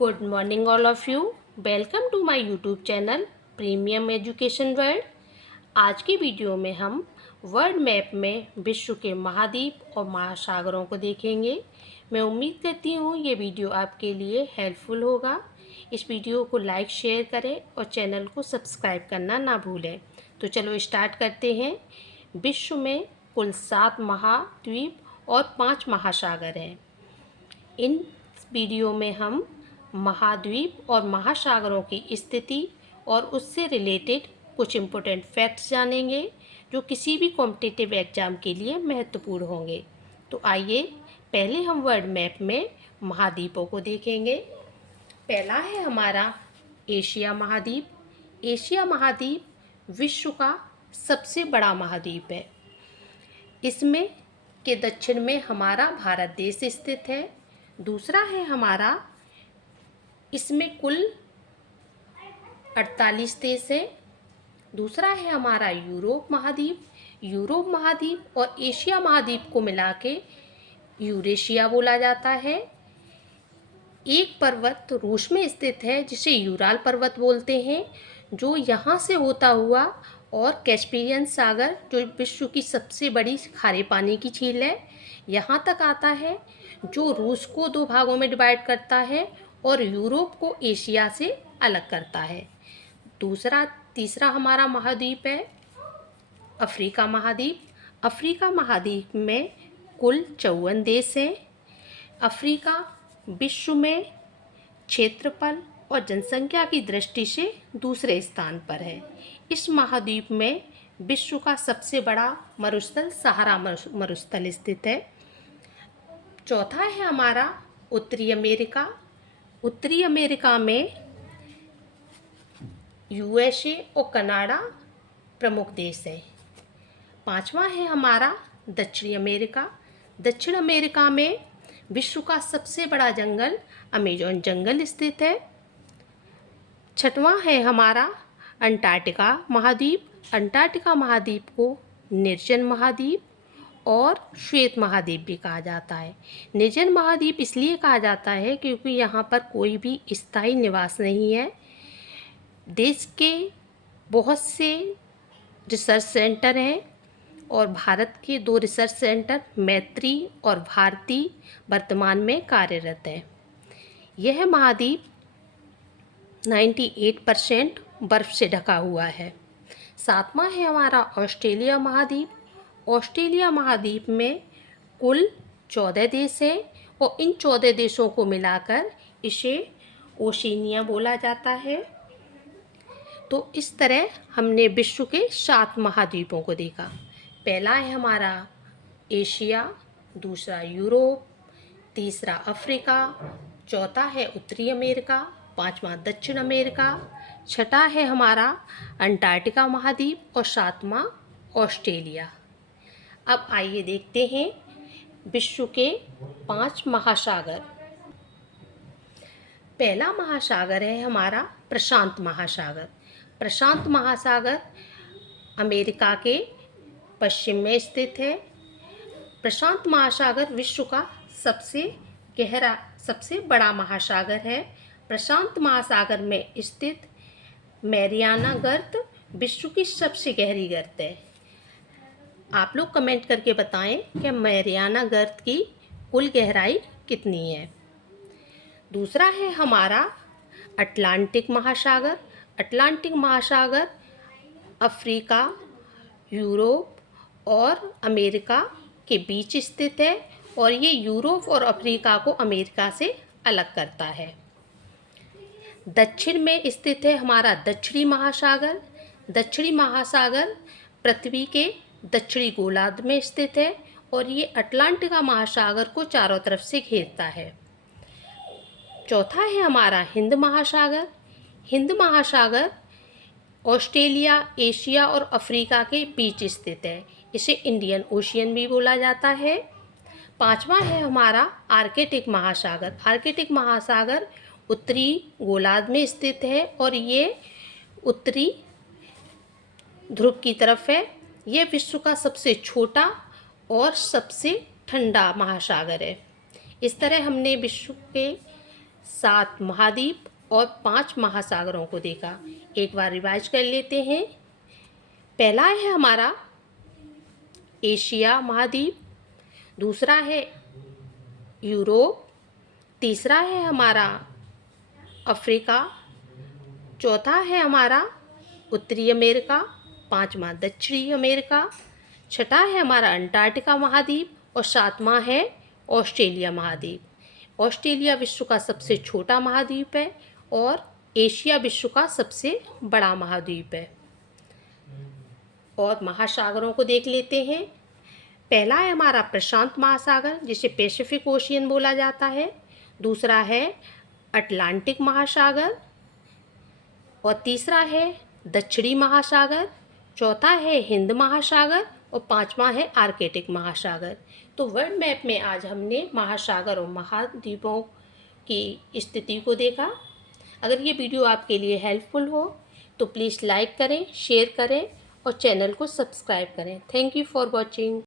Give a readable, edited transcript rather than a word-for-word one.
Good morning all of you. Welcome to my YouTube channel premium education world. आज की video में हम world map में विश्व के महाद्वीप और महासागरों को देखेंगे। मैं उम्मीद करती हूँ ये वीडियो आपके लिए हेल्पफुल होगा। इस वीडियो को लाइक शेयर करें और चैनल को सब्सक्राइब करना ना भूलें। तो चलो स्टार्ट करते हैं। विश्व में कुल 7 महाद्वीप और 5 महासागर हैं। इन वीडियो में हम महाद्वीप और महासागरों की स्थिति और उससे रिलेटेड कुछ इम्पोर्टेंट फैक्ट्स जानेंगे जो किसी भी कॉम्पिटिटिव एग्ज़ाम के लिए महत्वपूर्ण होंगे। तो आइए पहले हम वर्ल्ड मैप में महाद्वीपों को देखेंगे। पहला है हमारा एशिया महाद्वीप। एशिया महाद्वीप विश्व का सबसे बड़ा महाद्वीप है। इसमें के दक्षिण में हमारा भारत देश स्थित है। दूसरा है हमारा, इसमें कुल 48 देश हैं। दूसरा है हमारा यूरोप महाद्वीप। यूरोप महाद्वीप और एशिया महाद्वीप को मिला के यूरेशिया बोला जाता है। एक पर्वत रूस में स्थित है जिसे यूराल पर्वत बोलते हैं, जो यहाँ से होता हुआ और कैस्पियन सागर, जो विश्व की सबसे बड़ी खारे पानी की झील है, यहाँ तक आता है, जो रूस को 2 भागों में डिवाइड करता है और यूरोप को एशिया से अलग करता है। तीसरा हमारा महाद्वीप है अफ्रीका महाद्वीप। अफ्रीका महाद्वीप में कुल 54 देश हैं। अफ्रीका विश्व में क्षेत्रफल और जनसंख्या की दृष्टि से दूसरे स्थान पर है। इस महाद्वीप में विश्व का सबसे बड़ा मरुस्थल सहारा मरुस्थल स्थित है। चौथा है हमारा उत्तरी अमेरिका। उत्तरी अमेरिका में यूएसए और कनाडा प्रमुख देश है। पांचवा है हमारा दक्षिणी अमेरिका। दक्षिण अमेरिका में विश्व का सबसे बड़ा जंगल अमेज़न जंगल स्थित है। छठवां है हमारा अंटार्कटिका महाद्वीप। अंटार्कटिका महाद्वीप को निर्जन महाद्वीप और श्वेत महाद्वीप भी कहा जाता है। निर्जन महाद्वीप इसलिए कहा जाता है क्योंकि यहाँ पर कोई भी स्थायी निवास नहीं है। देश के बहुत से रिसर्च सेंटर हैं और भारत के 2 रिसर्च सेंटर मैत्री और भारती वर्तमान में कार्यरत हैं। यह महाद्वीप 98% बर्फ़ से ढका हुआ है। सातवां है हमारा ऑस्ट्रेलिया महाद्वीप। ऑस्ट्रेलिया महाद्वीप में कुल 14 देश हैं और इन 14 देशों को मिलाकर इसे ओशिनिया बोला जाता है। तो इस तरह हमने विश्व के 7 महाद्वीपों को देखा। पहला है हमारा एशिया, दूसरा यूरोप, तीसरा अफ्रीका, चौथा है उत्तरी अमेरिका, पांचवा दक्षिण अमेरिका, छठा है हमारा अंटार्कटिका महाद्वीप और सातवां ऑस्ट्रेलिया। अब आइए देखते हैं विश्व के 5 महासागर। पहला महासागर है हमारा प्रशांत महासागर। प्रशांत महासागर अमेरिका के पश्चिम में स्थित है। प्रशांत महासागर विश्व का सबसे बड़ा महासागर है। प्रशांत महासागर में स्थित मैरियाना गर्त विश्व की सबसे गहरी गर्त है। आप लोग कमेंट करके बताएं कि मैरियाना गर्त की कुल गहराई कितनी है। दूसरा है हमारा अटलांटिक महासागर। अटलांटिक महासागर अफ्रीका, यूरोप और अमेरिका के बीच स्थित है और ये यूरोप और अफ्रीका को अमेरिका से अलग करता है। दक्षिण में स्थित है हमारा दक्षिणी महासागर। दक्षिणी महासागर पृथ्वी के दक्षिणी गोलार्ध में स्थित है और ये अटलांटिका महासागर को चारों तरफ से घेरता है। चौथा है हमारा हिंद महासागर। हिंद महासागर ऑस्ट्रेलिया, एशिया और अफ्रीका के बीच स्थित है। इसे इंडियन ओशियन भी बोला जाता है। पांचवा है हमारा आर्कटिक महासागर। आर्कटिक महासागर उत्तरी गोलार्ध में स्थित है और ये उत्तरी ध्रुव की तरफ है। यह विश्व का सबसे छोटा और सबसे ठंडा महासागर है। इस तरह हमने विश्व के 7 महाद्वीप और 5 महासागरों को देखा। एक बार रिवाइज कर लेते हैं। पहला है हमारा एशिया महाद्वीप, दूसरा है यूरोप, तीसरा है हमारा अफ्रीका, चौथा है हमारा उत्तरी अमेरिका, पांचवा दक्षिणी अमेरिका, छठा है हमारा अंटार्कटिका महाद्वीप और सातवां है ऑस्ट्रेलिया महाद्वीप। ऑस्ट्रेलिया विश्व का सबसे छोटा महाद्वीप है और एशिया विश्व का सबसे बड़ा महाद्वीप है। और महासागरों को देख लेते हैं। पहला है हमारा प्रशांत महासागर, जिसे पैसिफिक ओशियन बोला जाता है। दूसरा है अटलांटिक महासागर और तीसरा है दक्षिणी महासागर, चौथा है हिंद महासागर और पांचवा है आर्कटिक महासागर। तो वर्ल्ड मैप में आज हमने महासागर और महाद्वीपों की स्थिति को देखा। अगर ये वीडियो आपके लिए हेल्पफुल हो तो प्लीज़ लाइक करें, शेयर करें और चैनल को सब्सक्राइब करें। Thank you for watching.